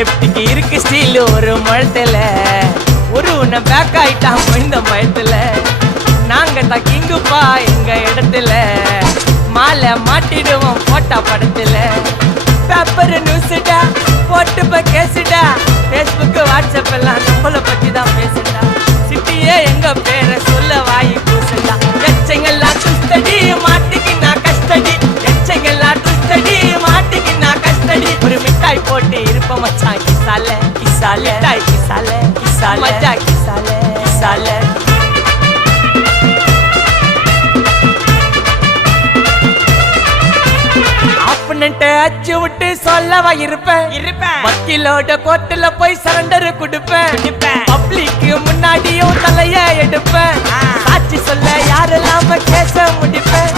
லெப்டிக்கு இருக்கு ஸ்டீல் ஒரு மழத்துல ஒரு உன்னை பேக் ஆயிட்டான் இந்த மயத்துல நாங்க தான் கிங்குப்பா எங்க இடத்துல மாலை மாட்டிடுவோம் போட்டா படத்துல பேப்பர் நியூஸ்டா போட்டு கேசுடா Facebook வாட்ஸ்அப் எல்லாம் நம்மள பத்தி தான் பேசுடா சிட்டியே எங்க பேரை சொல்ல வாய் பூசுடா எச்சங்கெல்லாம் டுஸ்டடி மாட்டிக்கு நான் கஸ்டடி எச்சங்கெல்லாம் டுஸ்டடி மாட்டிக்கு நான் கஸ்டடி ஒரு மிட்டாய் போட்டு இருப்ப மச்சான் கிசால கிசால மிட்டாய் கிசால கிசால மச்சா கிசால கிசால அச்சு விட்டு சொல்லவா இருப்பேன் வக்கீலோட கோர்ட்டுல போய் சரண்டர் கொடுப்பேன் பப்ளிக்கு முன்னாடியும் தலைய எடுப்பேன் சாட்சி சொல்ல யாரெல்லாம் கேச முடிப்பேன்